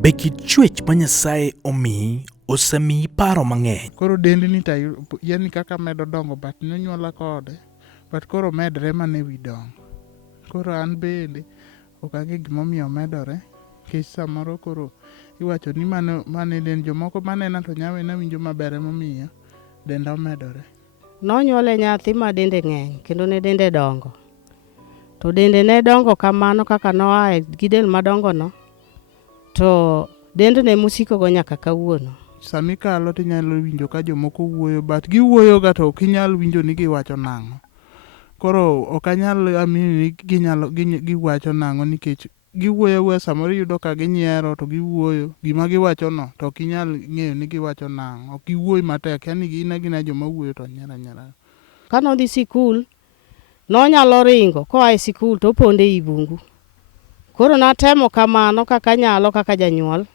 Be kit chuech ma Nyasaye omiyi osemiyi paro mang'eny? Koro dendni yani kaka medo dongo but nonyuola kode, but koro medre mana ewi dongo. Koro an bende ok ang'e gimomiyo medore, nikech samoro koro iwacho ni mane dend jomoko manena to nyawena winjo maber emomiyo denda omedore. Nonyuole nyathi ma dende ng'eny kendo ne dende dongo. To dende ne dongo kamano kaka noae gi del madongo no. To dende ne musikogo nyaka kawuono. Sami kalo tinyalo winjo ka jomoko wuoyo, but giwuoyo ga to ok inyal winjo ni giwacho nang'o. Koro ok anyal amini ni giwacho nang'o nikech giwuoyo samoro iyudo ka ginyiero to giwuoyo. Gima giwacho no to ok inyal ng'eyo ni giwacho nang'o. Ok giwuoyo matek, yani gina joma wuoyo to nyiero anyiera. Ka nodhi sikul, nonyalo ringo koa e sikul to ponde i bungu. Koro natemo kamano kaka nyalo kaka janyuol,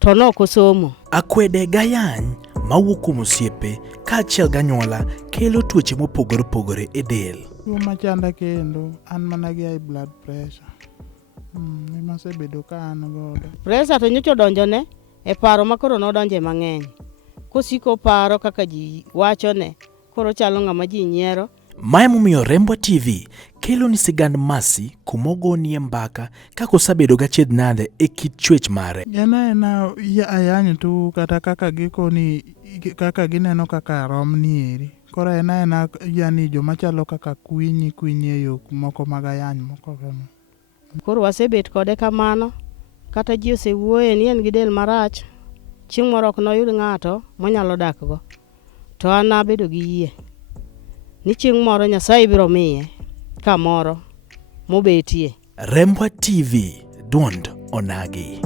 to nok osomo. Akwede gayany mawuok kuom osiepe kaachiel ganyuola kelo tuoche mopogore opogore e del. Tuo machanda kendo an mana gi high blood pressure. Masebedo ka an godo. Pressure to nyocha donjone e paro ma koro nodonje mang'eny. Kosiko paro kaka ji wachone, koro chalo ng'ama ji nyiero. Mae momiyo Rembwa TV kelo ni sigand masi kumogonie mbaka kaka osabedo gachiedh nade e kit chuech mare. Ena ayany tu kata kaka gikoni kaka gineno kaka rom ni eri. Koro ena yani joma chalo kaka kwinyi e yo moko mag ayany moko kama. Koro wasebet kode kamano, kata ji osewuoye ni en gi del marach, chieng' moro ok noyud ng'ato monyalo dakgo. To an nabedo gi yie ni chieng' moro Nyasaye biro miye kamoro mobetie. Rembwa TV, duond onagi.